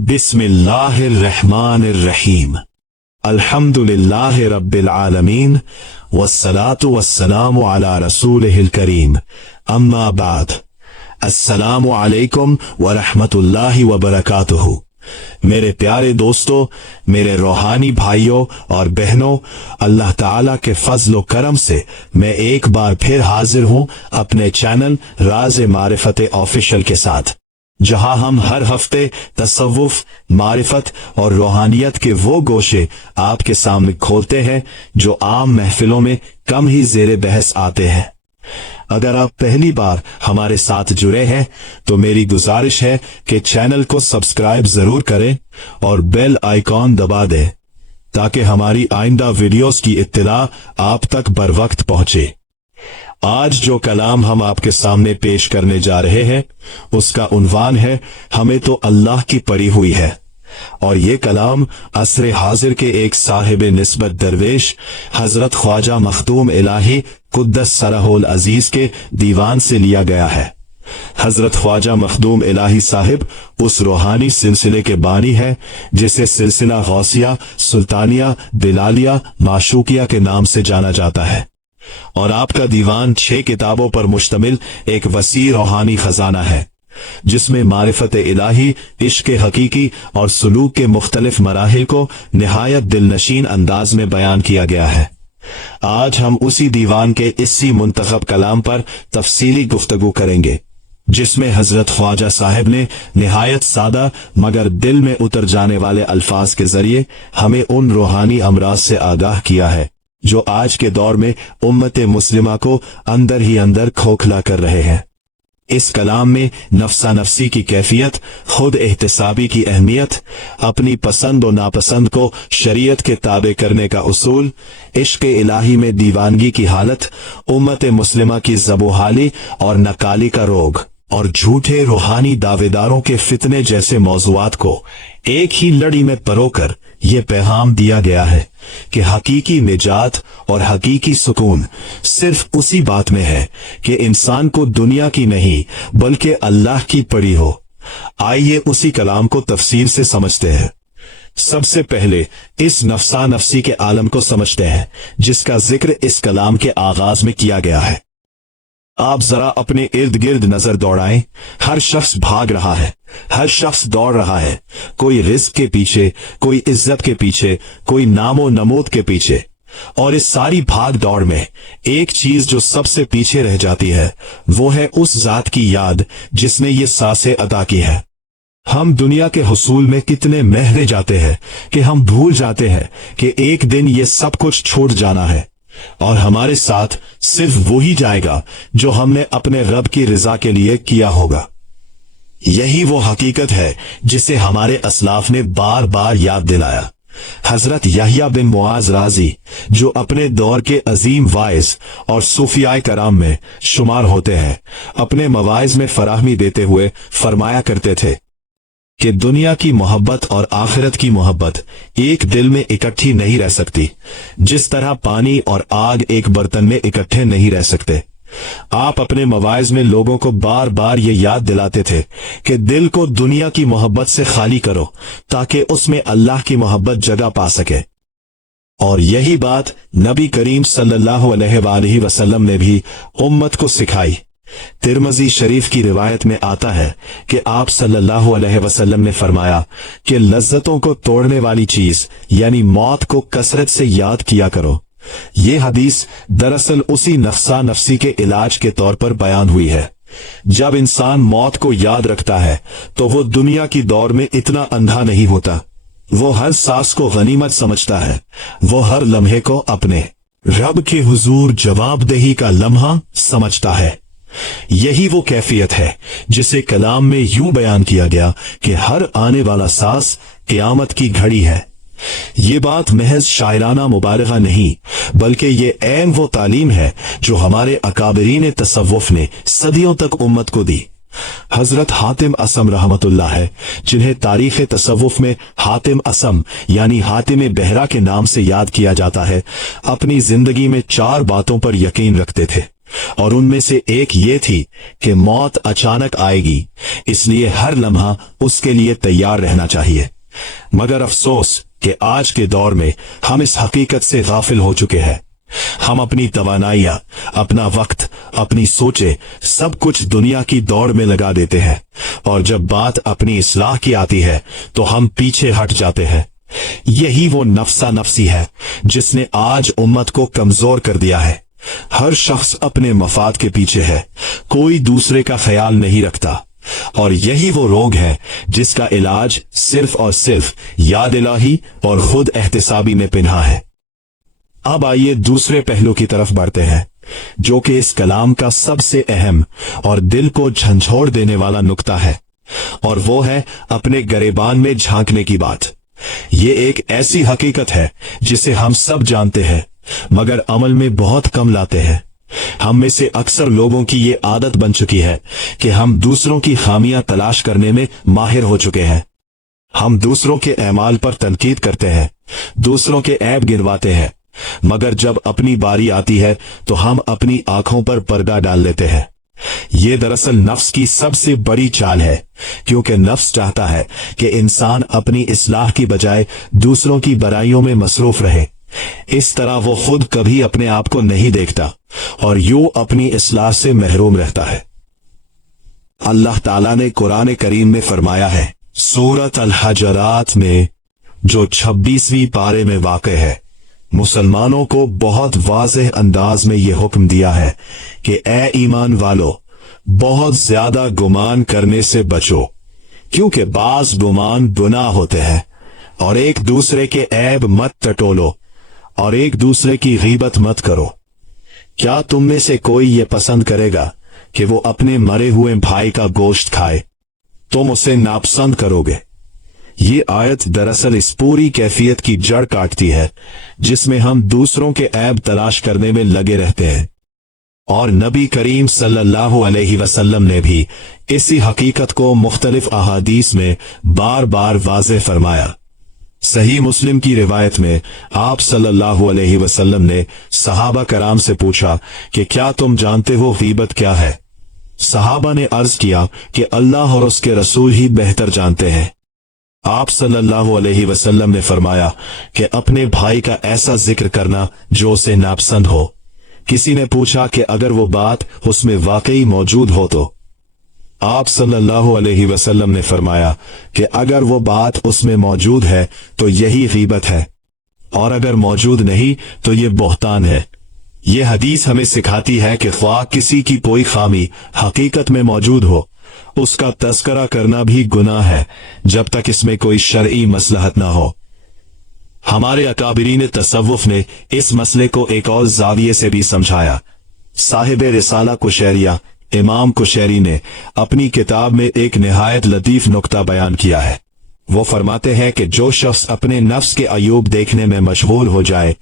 बिस्मिल्लाहिर्रहमानिर्रहीम। अल्हम्दुलिल्लाहि रब्बिल आलमीन वस्सलातु वस्सलामु अला रसूलिहिल करीम। अम्मा बाद। अस्सलामु अलैकुम व रहमतुल्लाहि व बरकातुहू। मेरे प्यारे दोस्तों, मेरे रूहानी भाइयों और बहनों, अल्लाह ताला के फजल व करम से मैं एक बार फिर हाजिर हूं अपने चैनल राज़ मारिफत ऑफिशियल के साथ, जहां हम हर हफ्ते तसव्वुफ, मारिफत और रूहानियत के वो गोशे आपके सामने खोलते हैं जो आम महफिलों में कम ही ज़ेरे बहस आते हैं। अगर आप पहली बार हमारे साथ जुड़े हैं तो मेरी गुजारिश है कि चैनल को सब्सक्राइब जरूर करें और बेल आइकॉन दबा दें ताकि हमारी आइंदा वीडियोस की इत्तला आप तक बर वक्त पहुंचे। आज जो कलाम हम आपके सामने पेश करने जा रहे हैं उसका उन्वान है हमें तो अल्लाह की पड़ी हुई है, और ये कलाम असर हाजिर के एक साहिब निस्बत दरवेश हजरत ख्वाजा मखदूम इलाही कुद्दस सरहुल अजीज के दीवान से लिया गया है। हजरत ख्वाजा मखदूम इलाही साहिब उस रूहानी सिलसिले के बानी है जिसे सिलसिला गौसिया, सुल्तानिया, बिलालिया, माशूकिया के नाम से जाना जाता है, और आपका दीवान 6 किताबों पर मुश्तमिल एक वसी रूहानी खजाना है जिसमें मारिफत इलाही, इश्क हकीकी और सुलूक के मुख्तलिफ मराहिल को निहायत दिलनशीन अंदाज में बयान किया गया है। आज हम उसी दीवान के इसी मुंतखब कलाम पर तफसीली गुफ्तगू करेंगे जिसमें हजरत ख्वाजा साहिब ने निहायत सादा मगर दिल में उतर जाने वाले अल्फाज के जरिए हमें उन रूहानी अमराज से आगाह किया है जो आज के दौर में उम्मत मुस्लिमा को अंदर ही अंदर खोखला कर रहे हैं। इस कलाम में नफ्सा नफ्सी की कैफियत, खुद एहतिसाबी की अहमियत, अपनी पसंद और नापसंद को शरीयत के ताबे करने का उसूल, इश्क इलाही में दीवानगी की हालत, उम्मत मुस्लिमा की ज़बोहाली और नकाली का रोग और झूठे रूहानी दावेदारों के फितने जैसे मौज़ूआत को एक ही लड़ी में परोकर यह पैगाम दिया गया है कि हकीकी निजात और हकीकी सुकून सिर्फ उसी बात में है कि इंसान को दुनिया की नहीं बल्कि अल्लाह की पड़ी हो। आइए उसी कलाम को तफसील से समझते हैं। सबसे पहले इस नफ्सा नफ्सी के आलम को समझते हैं जिसका जिक्र इस कलाम के आगाज में किया गया है। आप जरा अपने इर्द गिर्द नजर दौड़ाएं। हर शख्स भाग रहा है, हर शख्स दौड़ रहा है, कोई रिस्क के पीछे, कोई इज्जत के पीछे, कोई नामो नमूद के पीछे, और इस सारी भाग दौड़ में एक चीज जो सबसे पीछे रह जाती है वो है उस जात की याद जिसने ये सांसें अता की है। हम दुनिया के हुसूल में कितने महरे जाते हैं कि हम भूल जाते हैं कि एक दिन ये सब कुछ छोड़ जाना है और हमारे साथ सिर्फ वही जाएगा जो हमने अपने रब की रिजा के लिए किया होगा। यही वो हकीकत है जिसे हमारे असलाफ ने बार बार याद दिलाया। हजरत यहया बिन मुआज राजी, जो अपने दौर के अजीम वाइज और सूफियाए कराम में शुमार होते हैं, अपने मवाइज में फराहमी देते हुए फरमाया करते थे कि दुनिया की मोहब्बत और आखिरत की मोहब्बत एक दिल में इकट्ठी नहीं रह सकती, जिस तरह पानी और आग एक बर्तन में इकट्ठे नहीं रह सकते। आप अपने मवाइज में लोगों को बार बार ये याद दिलाते थे कि दिल को दुनिया की मोहब्बत से खाली करो ताकि उसमें अल्लाह की मोहब्बत जगह पा सके। और यही बात नबी करीम सल्लल्लाहु अलैहि वसल्लम ने भी उम्मत को सिखाई। तिरमिज़ी शरीफ की रिवायत में आता है कि आप सल्लल्लाहु अलैहि वसल्लम ने फरमाया कि लज्जतों को तोड़ने वाली चीज यानी मौत को कसरत से याद किया करो। ये हदीस दरअसल उसी नफ्सा नफ्सी के इलाज के तौर पर बयान हुई है। जब इंसान मौत को याद रखता है तो वो दुनिया की दौड़ में इतना अंधा नहीं होता। वो हर सांस को गनीमत समझता है। वो हर लम्हे को अपने रब के हुजूर जवाबदेही का लम्हा समझता है। यही वो कैफियत है जिसे कलाम में यूं बयान किया गया कि हर आने वाला सांस क़यामत की घड़ी है। ये बात महज शायराना मुबारका नहीं बल्कि ये ऐन वो तालीम है जो हमारे अकाबरीन तसव्वुफ ने सदियों तक उम्मत को दी। हजरत हातिम असम रहमतुल्लाह है, जिन्हें तारीख तसव्वुफ में हातिम असम यानी हातिम बहरा के नाम से याद किया जाता है, अपनी जिंदगी में 4 बातों पर यकीन रखते थे और उनमें से एक ये थी कि मौत अचानक आएगी, इसलिए हर लम्हा उसके लिए तैयार रहना चाहिए। मगर अफसोस कि आज के दौर में हम इस हकीकत से गाफिल हो चुके हैं। हम अपनी तवानाइयां, अपना वक्त, अपनी सोचे, सब कुछ दुनिया की दौड़ में लगा देते हैं, और जब बात अपनी इस्लाह की आती है तो हम पीछे हट जाते हैं। यही वो नफ्सा नफ्सी है जिसने आज उम्मत को कमजोर कर दिया है। हर शख्स अपने मफाद के पीछे है, कोई दूसरे का ख्याल नहीं रखता, और यही वो रोग है जिसका इलाज सिर्फ और सिर्फ याद इलाही और खुद एहतिसाबी में पिन्हा है। अब आइए दूसरे पहलू की तरफ बढ़ते हैं, जो कि इस कलाम का सबसे अहम और दिल को झंझोड़ देने वाला नुक्ता है, और वो है अपने गरेबान में झांकने की बात। ये एक ऐसी हकीकत है जिसे हम सब जानते हैं, मगर अमल में बहुत कम लाते हैं। हम में से अक्सर लोगों की ये आदत बन चुकी है कि हम दूसरों की खामियां तलाश करने में माहिर हो चुके हैं। हम दूसरों के अमाल पर तनकीद करते हैं, दूसरों के ऐब गिनवाते हैं, मगर जब अपनी बारी आती है तो हम अपनी आंखों पर पर्दा डाल लेते हैं। ये दरअसल नफ्स की सबसे बड़ी चाल है, क्योंकि नफ्स चाहता है कि इंसान अपनी इस्लाह की बजाय दूसरों की बुराइयों में मसरूफ रहे। इस तरह वो खुद कभी अपने आप को नहीं देखता और यूं अपनी इस्लाह से महरूम रहता है। अल्लाह ताला ने कुरान करीम में फरमाया है, सूरत अल-हजरात में, जो 26वीं पारे में वाक़े है, मुसलमानों को बहुत वाज़ेह अंदाज में यह हुक्म दिया है कि ए ईमान वालो, बहुत ज्यादा गुमान करने से बचो, क्योंकि बाज गुमान गुनाह होते हैं, और एक दूसरे के ऐब मत टटोलो, और एक दूसरे की गीबत मत करो। क्या तुम में से कोई ये पसंद करेगा कि वो अपने मरे हुए भाई का गोश्त खाए? तुम उसे नापसंद करोगे। ये आयत दरअसल इस पूरी कैफियत की जड़ काटती है जिसमें हम दूसरों के ऐब तलाश करने में लगे रहते हैं, और नबी करीम सल्लल्लाहु अलैहि वसल्लम ने भी इसी हकीकत को मुख्तलिफ अहादीस में बार बार वाज़ेह फरमाया। सही मुस्लिम की रिवायत में आप सल्लल्लाहु अलैहि वसल्लम ने सहाबा कराम से पूछा कि क्या तुम जानते हो गीबत क्या है? सहाबा ने अर्ज किया कि अल्लाह और उसके रसूल ही बेहतर जानते हैं। आप सल्लल्लाहु अलैहि वसल्लम ने फरमाया कि अपने भाई का ऐसा जिक्र करना जो उसे नापसंद हो। किसी ने पूछा कि अगर वो बात उसमें वाकई मौजूद हो तो? आप सल्लल्लाहु अलैहि वसल्लम ने फरमाया कि अगर वो बात उसमें मौजूद है तो यही गीबत है, और अगर मौजूद नहीं तो ये बहतान है। ये हदीस हमें सिखाती है कि ख्वाह किसी की कोई खामी हकीकत में मौजूद हो, उसका तस्करा करना भी गुनाह है जब तक इसमें कोई शरई मसलहत ना हो। हमारे अकाबिरीन तसव्वुफ ने इस मसले को एक और जाविये से भी समझाया। साहिब रिसाला कुशैरिया इमाम कुशैरी ने अपनी किताब में एक निहायत लतीफ नुक्ता बयान किया है। वो फरमाते हैं कि जो शख्स अपने नफ्स के अयूब देखने में मशगूल हो जाए,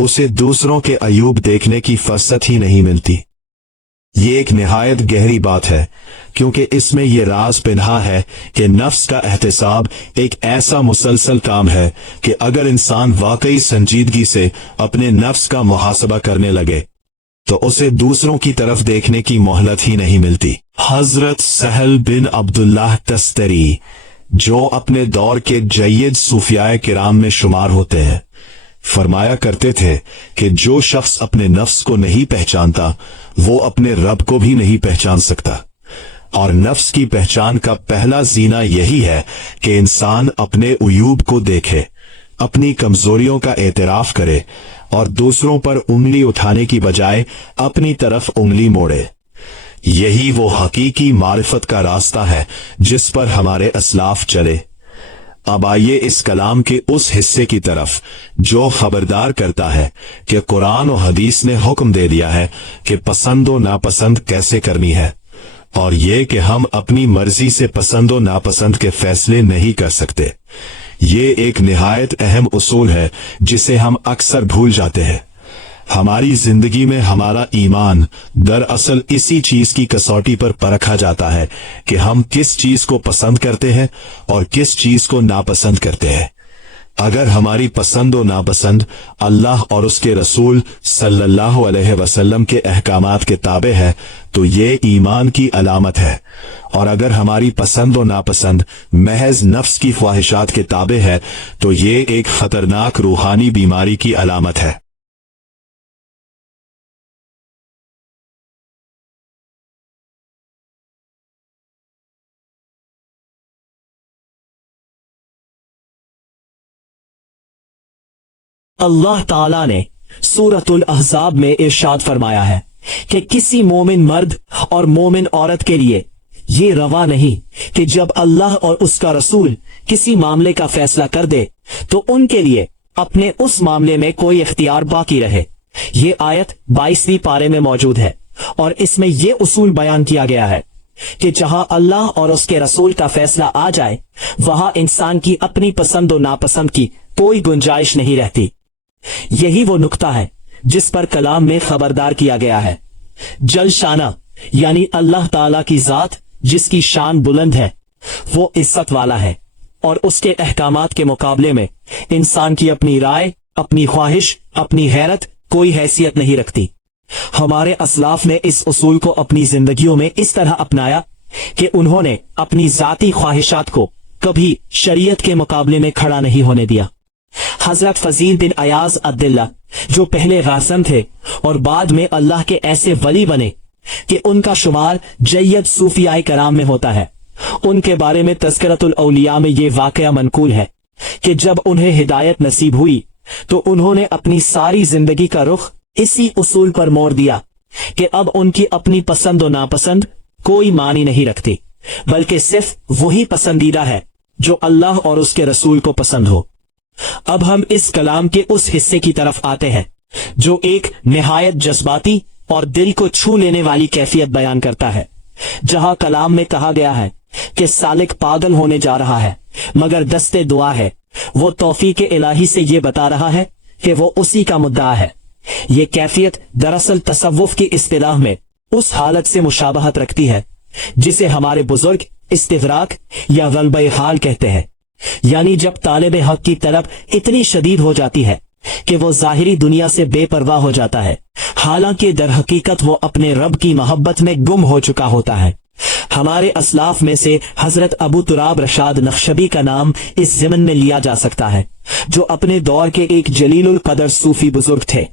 उसे दूसरों के अयूब देखने की फुर्सत ही नहीं मिलती। ये एक निहायत गहरी बात है, क्योंकि इसमें यह राज पिन्हा है कि नफ्स का एहतिसाब एक ऐसा मुसलसल काम है कि अगर इंसान वाकई संजीदगी से अपने नफ्स का मुहासबा करने लगे तो उसे दूसरों की तरफ देखने की मोहलत ही नहीं मिलती। हजरत सहल बिन अब्दुल्लाह तस्तरी, जो अपने दौर के जय्यद सूफियाए किराम में शुमार होते हैं, फरमाया करते थे कि जो शख्स अपने नफ्स को नहीं पहचानता वो अपने रब को भी नहीं पहचान सकता। और नफ्स की पहचान का पहला जीना यही है कि इंसान अपने उयूब को देखे, अपनी कमजोरियों का एतराफ करे और दूसरों पर उंगली उठाने की बजाय अपनी तरफ उंगली मोड़े। यही वो हकीकी मारिफत का रास्ता है जिस पर हमारे असलाफ चले। अब आइए इस कलाम के उस हिस्से की तरफ जो खबरदार करता है कि कुरान और हदीस ने हुक्म दे दिया है कि पसंद व नापसंद कैसे करनी है, और ये कि हम अपनी मर्जी से पसंद व नापसंद के फैसले नहीं कर सकते। ये एक निहायत अहम उसूल है जिसे हम अक्सर भूल जाते हैं। हमारी जिंदगी में हमारा ईमान दरअसल इसी चीज की कसौटी पर परखा जाता है कि हम किस चीज को पसंद करते हैं और किस चीज को नापसंद करते हैं। अगर हमारी पसंद व नापसंद अल्लाह और उसके रसूल सल्लल्लाहु अलैहि वसल्लम के अहकामात के ताबे है तो ये ईमान की अलामत है, और अगर हमारी पसंद व नापसंद महज नफ्स की ख्वाहिशात के ताबे है तो ये एक खतरनाक रूहानी बीमारी की अलामत है। अल्लाह ताला ने सूरतुल अहज़ाब में इरशाद फरमाया है कि किसी मोमिन मर्द और मोमिन औरत के लिए ये रवा नहीं कि जब अल्लाह और उसका रसूल किसी मामले का फैसला कर दे तो उनके लिए अपने उस मामले में कोई इख्तियार बाकी रहे। ये आयत 22वीं पारे में मौजूद है और इसमें यह उसूल बयान किया गया है कि जहां अल्लाह और उसके रसूल का फैसला आ जाए वहां इंसान की अपनी पसंद और नापसंद की कोई गुंजाइश नहीं रहती। यही वो नुक्ता है जिस पर कलाम में खबरदार किया गया है। जलशाना यानी अल्लाह ताला की जात जिसकी शान बुलंद है, वो इज्जत वाला है और उसके अहकामात के मुकाबले में इंसान की अपनी राय, अपनी ख्वाहिश, अपनी हैरत कोई हैसियत नहीं रखती। हमारे असलाफ ने इस उसूल को अपनी जिंदगियों में इस तरह अपनाया कि उन्होंने अपनी जाती ख्वाहिशात को कभी शरीयत के मुकाबले में खड़ा नहीं होने दिया। हजरत फजील बिन अयाज अब्दुल्ला जो पहले गासम थे और बाद में अल्लाह के ऐसे वली बने कि उनका शुमार जय्यद सूफियाए कराम में होता है, उनके बारे में तज़किरतुल औलिया में ये वाकया मनकूल है कि जब उन्हें हिदायत नसीब हुई तो उन्होंने अपनी सारी जिंदगी का रुख इसी उसूल पर मोड़ दिया कि अब उनकी अपनी पसंद और नापसंद कोई मानी नहीं रखती, बल्कि सिर्फ वही पसंदीदा है जो अल्लाह और उसके रसूल को पसंद हो। अब हम इस कलाम के उस हिस्से की तरफ आते हैं जो एक निहायत जज्बाती और दिल को छू लेने वाली कैफियत बयान करता है, जहां कलाम में कहा गया है कि सालिक पागल होने जा रहा है मगर दस्ते दुआ है, वो तौफीक इलाही से ये बता रहा है कि वो उसी का मुद्दा है। ये कैफियत दरअसल तसव्वुफ की इस्तिलाह में उस हालत से मुशाबहत रखती है जिसे हमारे बुजुर्ग इस्तिगराक या गल्बे हाल कहते हैं, यानी जब तालिब हक की तलब इतनी शदीद हो जाती है कि वो जाहिरी दुनिया से बेपरवाह हो जाता है, हालांकि दर हकीकत वो अपने रब की मोहब्बत में गुम हो चुका होता है। हमारे असलाफ में से हजरत अबू तुराब रशाद नक्शबी का नाम इस ज़मन में लिया जा सकता है, जो अपने दौर के एक जलीलुल कदर सूफी बुजुर्ग थे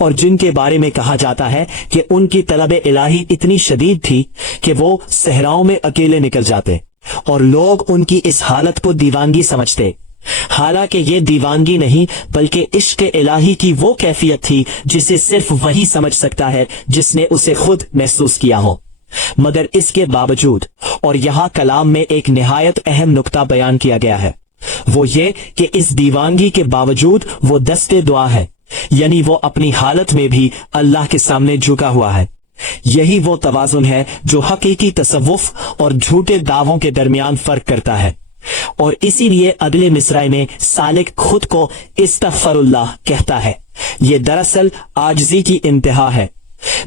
और जिनके बारे में कहा जाता है कि उनकी तलब इलाही इतनी शदीद थी कि वो सहराओं में अकेले निकल जाते और लोग उनकी इस हालत को दीवानगी समझते, हालांकि ये दीवानगी नहीं बल्कि इश्क इलाही की वो कैफियत थी जिसे सिर्फ वही समझ सकता है जिसने उसे खुद महसूस किया हो। मगर इसके बावजूद, और यहाँ कलाम में एक निहायत अहम नुक्ता बयान किया गया है, वो ये कि इस दीवानगी के बावजूद वो दस्ते दुआ है, यानी वो अपनी हालत में भी अल्लाह के सामने झुका हुआ है। यही वो तवाजुन है जो हकीकी तसव्वुफ और झूठे दावों के दरमियान फर्क करता है, और इसीलिए अगले मिसराए में सालिक खुद को इस्तगफरुल्लाह कहता है। ये दरअसल आजिज़ी की इंतहा है।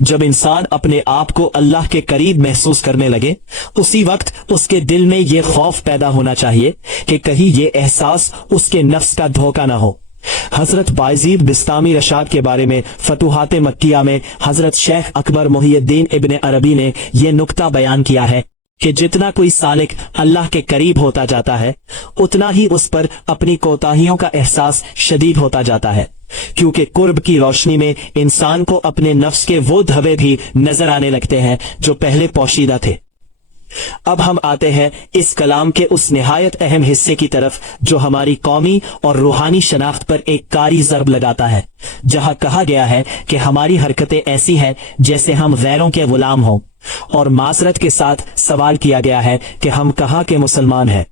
जब इंसान अपने आप को अल्लाह के करीब महसूस करने लगे, उसी वक्त उसके दिल में ये खौफ पैदा होना चाहिए कि कहीं ये एहसास उसके नफ्स का धोखा ना हो। हजरत बायजीद बिस्तामी रशाद के बारे में फतुहात मक्किया में हजरत शेख अकबर मुहियुद्दीन इब्ने अरबी ने यह नुक्ता बयान किया है कि जितना कोई सालिक अल्लाह के करीब होता जाता है उतना ही उस पर अपनी कोताहियों का एहसास शदीद होता जाता है, क्योंकि कुर्ब की रोशनी में इंसान को अपने नफ्स के वो धब्बे भी नजर आने लगते हैं जो पहले पोशीदा थे। अब हम आते हैं इस कलाम के उस निहायत अहम हिस्से की तरफ जो हमारी कौमी और रूहानी शनाख्त पर एक कारी ज़र्ब लगाता है, जहां कहा गया है कि हमारी हरकतें ऐसी हैं जैसे हम गैरों के गुलाम हों, और मासरत के साथ सवाल किया गया है कि हम कहाँ के मुसलमान हैं।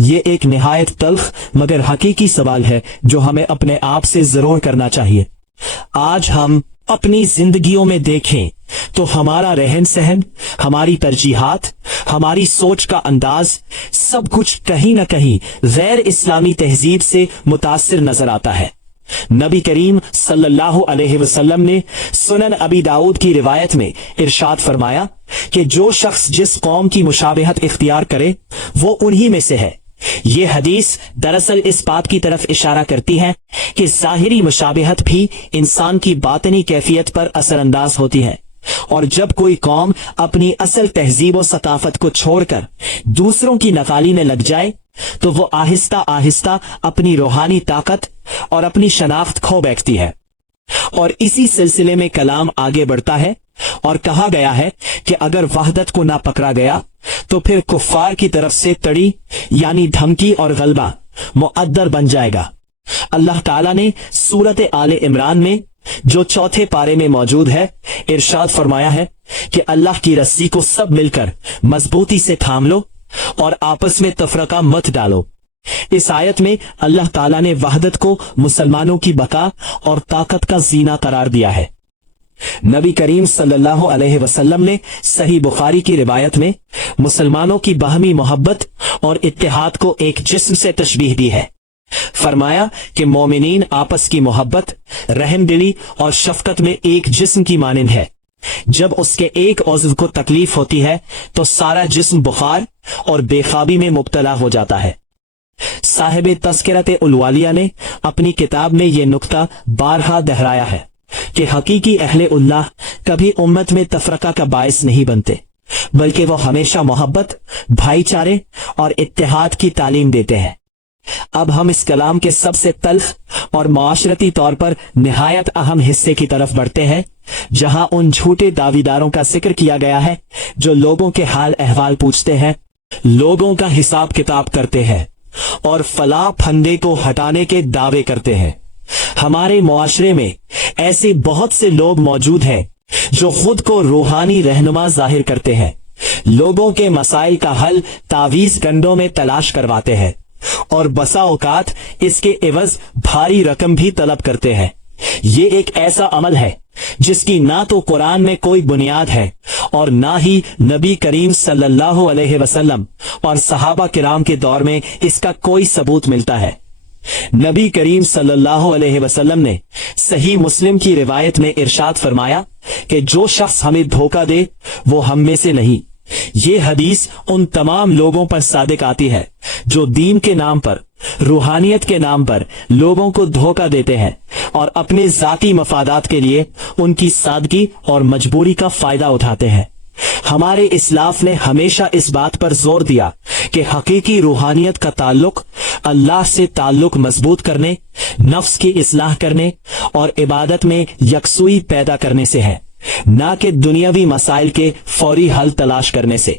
ये एक निहायत तल्ख मगर हकीकी सवाल है जो हमें अपने आप से जरूर करना चाहिए। आज हम अपनी जिंदगियों में देखें तो हमारा रहन सहन, हमारी तरजीहात, हमारी सोच का अंदाज, सब कुछ कहीं न कहीं गैर इस्लामी तहजीब से मुतासिर नजर आता है। नबी करीम सल्लल्लाहु अलैहि वसल्लम ने सुनन अबी दाऊद की रिवायत में इरशाद फरमाया कि जो शख्स जिस कौम की मुशाबहत इख्तियार करे वो उन्हीं में से है یہ حدیث دراصل اس بات کی طرف اشارہ کرتی ہے کہ ظاہری مشابہت بھی انسان کی باطنی کیفیت پر اثر انداز ہوتی ہے، اور جب کوئی قوم اپنی اصل تہذیب و ثقافت کو چھوڑ کر دوسروں کی نقالی میں لگ جائے تو وہ آہستہ آہستہ اپنی روحانی طاقت اور اپنی شناخت کھو بیٹھتی ہے۔ اور اسی سلسلے میں کلام آگے بڑھتا ہے اور کہا گیا ہے کہ اگر وحدت کو نہ پکڑا گیا تو پھر کفار کی طرف سے تڑی یعنی دھمکی اور غلبہ مؤدر بن جائے گا۔ اللہ تعالیٰ نے سورت آل عمران میں جو چوتھے پارے میں موجود ہے ارشاد فرمایا ہے کہ اللہ کی رسی کو سب مل کر مضبوطی سے تھام لو اور آپس میں تفرقہ مت ڈالو۔ اس آیت میں اللہ تعالیٰ نے وحدت کو مسلمانوں کی بقا اور طاقت کا زینہ قرار دیا ہے۔ نبی کریم صلی اللہ علیہ وسلم نے صحیح بخاری کی روایت میں مسلمانوں کی باہمی محبت اور اتحاد کو ایک جسم سے تشبیہ دی ہے۔ فرمایا کہ مومنین آپس کی محبت، رحم دلی اور شفقت میں ایک جسم کی مانند ہے۔ جب اس کے ایک عضو کو تکلیف ہوتی ہے تو سارا جسم بخار اور بے خوابی میں مبتلا ہو جاتا ہے۔ صاحب تذکرۃ الوالیہ نے اپنی کتاب میں یہ نقطہ بارہا دہرایا ہے کہ حقیقی اہل اللہ کبھی امت میں تفرقہ کا باعث نہیں بنتے، بلکہ وہ ہمیشہ محبت، بھائی چارے اور اتحاد کی تعلیم دیتے ہیں۔ اب ہم اس کلام کے سب سے تلخ اور معاشرتی طور پر نہایت اہم حصے کی طرف بڑھتے ہیں، جہاں ان جھوٹے دعویداروں کا ذکر کیا گیا ہے جو لوگوں کے حال احوال پوچھتے ہیں، لوگوں کا حساب کتاب کرتے ہیں اور فلاں پھندے کو ہٹانے کے دعوے کرتے ہیں۔ ہمارے معاشرے میں ایسے بہت سے لوگ موجود ہیں جو خود کو روحانی رہنما ظاہر کرتے ہیں، لوگوں کے مسائل کا حل تعویذ گنڈوں میں تلاش کرواتے ہیں اور بسا اوقات اس کے عوض بھاری رقم بھی طلب کرتے ہیں۔ یہ ایک ایسا عمل ہے جس کی نہ تو قرآن میں کوئی بنیاد ہے اور نہ ہی نبی کریم صلی اللہ علیہ وسلم اور صحابہ کرام کے دور میں اس کا کوئی ثبوت ملتا ہے۔ نبی کریم صلی اللہ علیہ وسلم نے صحیح مسلم کی روایت میں ارشاد فرمایا کہ جو شخص ہمیں دھوکہ دے وہ ہم میں سے نہیں۔ یہ حدیث ان تمام لوگوں پر صادق آتی ہے جو دین کے نام پر، روحانیت کے نام پر لوگوں کو دھوکہ دیتے ہیں اور اپنے ذاتی مفادات کے لیے ان کی سادگی اور مجبوری کا فائدہ اٹھاتے ہیں۔ ہمارے اسلاف نے ہمیشہ اس بات پر زور دیا کہ حقیقی روحانیت کا تعلق اللہ سے تعلق مضبوط کرنے، نفس کی اصلاح کرنے اور عبادت میں یکسوئی پیدا کرنے سے ہے، نہ کہ دنیاوی مسائل کے فوری حل تلاش کرنے سے۔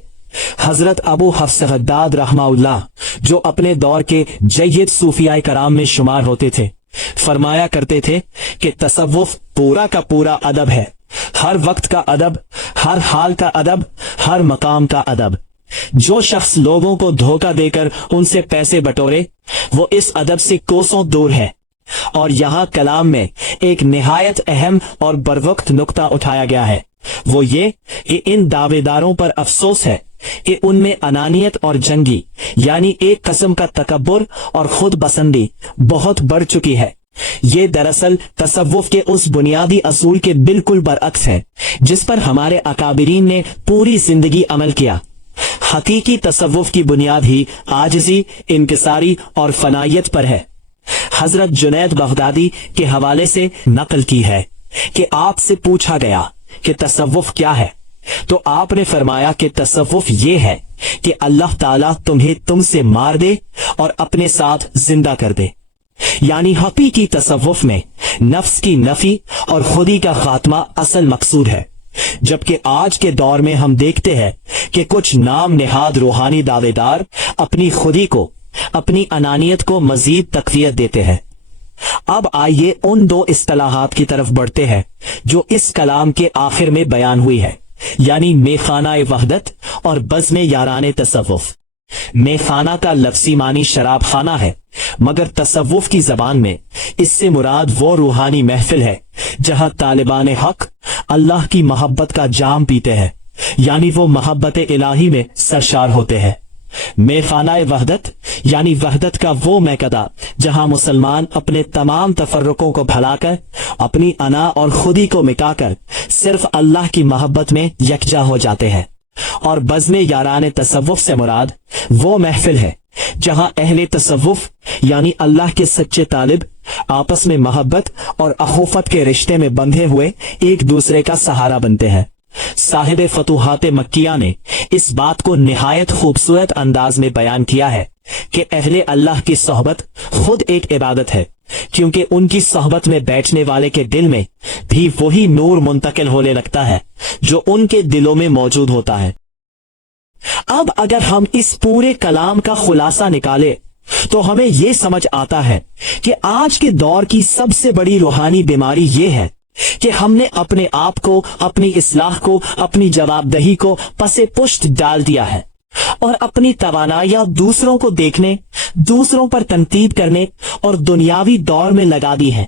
حضرت ابو حفص حداد رحمہ اللہ، جو اپنے دور کے جید صوفیاء کرام میں شمار ہوتے تھے، فرمایا کرتے تھے کہ تصوف پورا کا پورا ادب ہے، ہر وقت کا ادب، ہر حال کا ادب، ہر مقام کا ادب۔ جو شخص لوگوں کو دھوکہ دے کر ان سے پیسے بٹورے وہ اس ادب سے کوسوں دور ہے۔ اور یہاں کلام میں ایک نہایت اہم اور بروقت نقطہ اٹھایا گیا ہے، وہ یہ کہ ان دعوے داروں پر افسوس ہے کہ ان میں انانیت اور جنگی یعنی ایک قسم کا تکبر اور خود پسندی بہت بڑھ چکی ہے۔ یہ دراصل تصوف کے اس بنیادی اصول کے بالکل برعکس ہے جس پر ہمارے اکابرین نے پوری زندگی عمل کیا۔ حقیقی تصوف کی بنیاد ہی عاجزی، انکساری اور فنائیت پر ہے۔ حضرت جنید بغدادی کے حوالے سے نقل کی ہے کہ آپ سے پوچھا گیا کہ تصوف کیا ہے، تو آپ نے فرمایا کہ تصوف یہ ہے کہ اللہ تعالیٰ تمہیں تم سے مار دے اور اپنے ساتھ زندہ کر دے۔ یعنی حقیقی تصوف میں نفس کی نفی اور خودی کا خاتمہ اصل مقصود ہے، جبکہ آج کے دور میں ہم دیکھتے ہیں کہ کچھ نام نہاد روحانی دعوے دار اپنی خودی کو، اپنی انانیت کو مزید تقویت دیتے ہیں۔ اب آئیے ان دو اصطلاحات کی طرف بڑھتے ہیں جو اس کلام کے آخر میں بیان ہوئی ہے، یعنی میخانہ وحدت اور بزم یاران تصوف۔ میخانہ کا لفظی معنی شراب خانہ ہے، مگر تصوف کی زبان میں اس سے مراد وہ روحانی محفل ہے جہاں طالبان حق اللہ کی محبت کا جام پیتے ہیں، یعنی وہ محبت الہی میں سرشار ہوتے ہیں۔ میخانہ وحدت یعنی وحدت کا وہ میکدہ جہاں مسلمان اپنے تمام تفرقوں کو بھلا کر، اپنی انا اور خودی کو مٹا کر صرف اللہ کی محبت میں یکجا ہو جاتے ہیں۔ اور بزم یاران تصوف سے مراد وہ محفل ہے जहां अहले तसव्वुफ यानी अल्लाह के सच्चे तालिब आपस में मोहब्बत और अखोफत के रिश्ते में बंधे हुए एक दूसरे का सहारा बनते हैं। साहिब फतूहात मक्किया ने इस बात को निहायत खूबसूरत अंदाज में बयान किया है कि अहले अल्लाह की सोहबत खुद एक इबादत है, क्योंकि उनकी सोहबत में बैठने वाले के दिल में भी वही नूर मुंतकिल होने लगता है जो उनके दिलों में मौजूद होता है। अब अगर हम इस पूरे कलाम का खुलासा निकालें तो हमें यह समझ आता है कि आज के दौर की सबसे बड़ी रूहानी बीमारी यह है कि हमने अपने आप को, अपनी इस्लाह को, अपनी जवाबदही को पसे पुष्ट डाल दिया है और अपनी तवानाइयां दूसरों को देखने, दूसरों पर तनकीद करने और दुनियावी दौर में लगा दी है।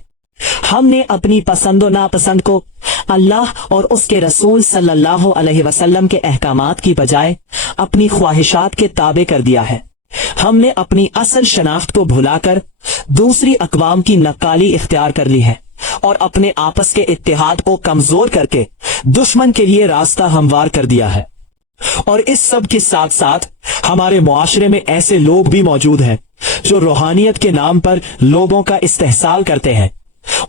हमने अपनी पसंद और नापसंद को अल्लाह और उसके रसूल सल्लल्लाहु अलैहि वसल्लम के अहकामात की बजाय अपनी ख्वाहिशात के ताबे कर दिया है। हमने अपनी असल शनाख्त को भुलाकर दूसरी अक़वाम की नक्काली इख्तियार कर ली है और अपने आपस के इत्तेहाद को कमजोर करके दुश्मन के लिए रास्ता हमवार कर दिया है। और इस सब के साथ साथ हमारे मुआशरे में ऐसे लोग भी मौजूद हैं जो रूहानियत के नाम पर लोगों का इस्तेहसाल करते हैं,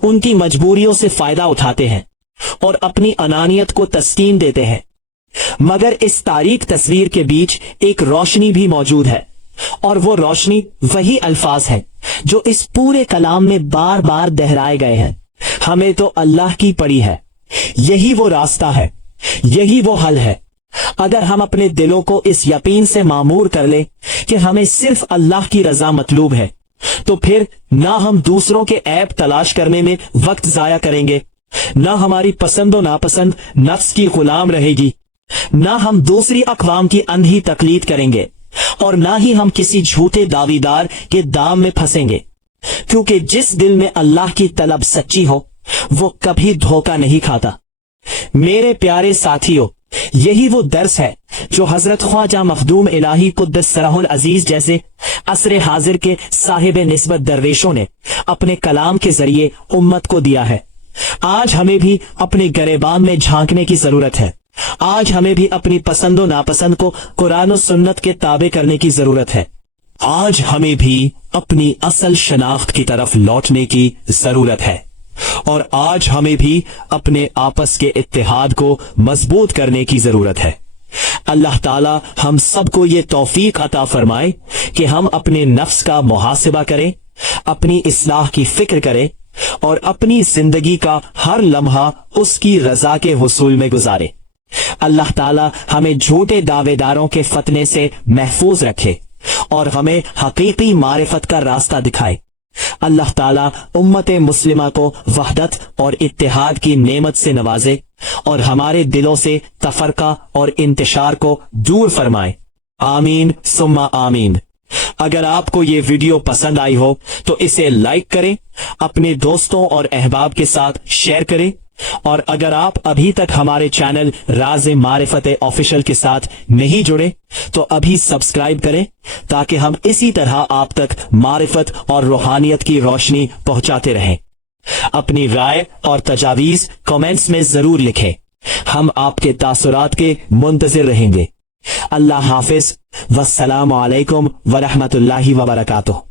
उनकी मजबूरियों से फायदा उठाते हैं और अपनी अनानियत को तस्कीन देते हैं। मगर इस तारीक तस्वीर के बीच एक रोशनी भी मौजूद है और वो रोशनी वही अल्फाज है जो इस पूरे कलाम में बार बार दोहराए गए हैं। हमें तो अल्लाह की पड़ी है, यही वो रास्ता है, यही वो हल है। अगर हम अपने दिलों को इस यकीन से मामूर कर ले कि हमें सिर्फ अल्लाह की रजा मतलूब है, तो फिर ना हम दूसरों के ऐब तलाश करने में वक्त जाया करेंगे, ना हमारी पसंद और नापसंद नफ्स की गुलाम रहेगी, ना हम दूसरी अक़वाम की अंधी तकलीद करेंगे और ना ही हम किसी झूठे दावीदार के दाम में फंसेंगे, क्योंकि जिस दिल में अल्लाह की तलब सच्ची हो वो कभी धोखा नहीं खाता। मेरे प्यारे साथियों, यही वो दर्स है जो हजरत ख्वाजा मखदूम इलाही कुद्दस सरहुल अजीज जैसे असरे हाजिर के साहिब निस्बत दरवेशों ने अपने कलाम के जरिए उम्मत को दिया है। आज हमें भी अपने गरेबान में झांकने की जरूरत है। आज हमें भी अपनी पसंद और नापसंद को कुरान और सुन्नत के ताबे करने की जरूरत है। आज हमें भी अपनी असल शनाख्त की तरफ लौटने की जरूरत है और आज हमें भी अपने आपस के इत्तेहाद को मजबूत करने की जरूरत है। अल्लाह ताला हम सबको ये तौफीक अता फरमाए कि हम अपने नफ्स का मुहासिबा करें, अपनी इस्लाह की फिक्र करें और अपनी जिंदगी का हर लम्हा उसकी रजा के हुसूल में गुजारे। अल्लाह ताला हमें झूठे दावेदारों के फतने से महफूज रखे और हमें हकीकी मारिफत का रास्ता दिखाए। अल्लाह ताला उम्मत मुस्लिमा को वहदत और इत्तेहाद की नेमत से नवाजे और हमारे दिलों से तफरका और इंतशार को दूर फरमाए। आमीन सुम्मा आमीन। अगर आपको ये वीडियो पसंद आई हो तो इसे लाइक करें, अपने दोस्तों और अहबाब के साथ शेयर करें और अगर आप अभी तक हमारे चैनल राज़े मारिफत ऑफिशियल के साथ नहीं जुड़े तो अभी सब्सक्राइब करें ताकि हम इसी तरह आप तक मारिफत और रूहानियत की रोशनी पहुंचाते रहें। अपनी राय और तजावीज कमेंट्स में जरूर लिखें, हम आपके तासुरात के मुंतजिर रहेंगे। अल्लाह हाफिज, वस्सलामु अलैकुम व रहमतुल्लाहि व बरकातुहू।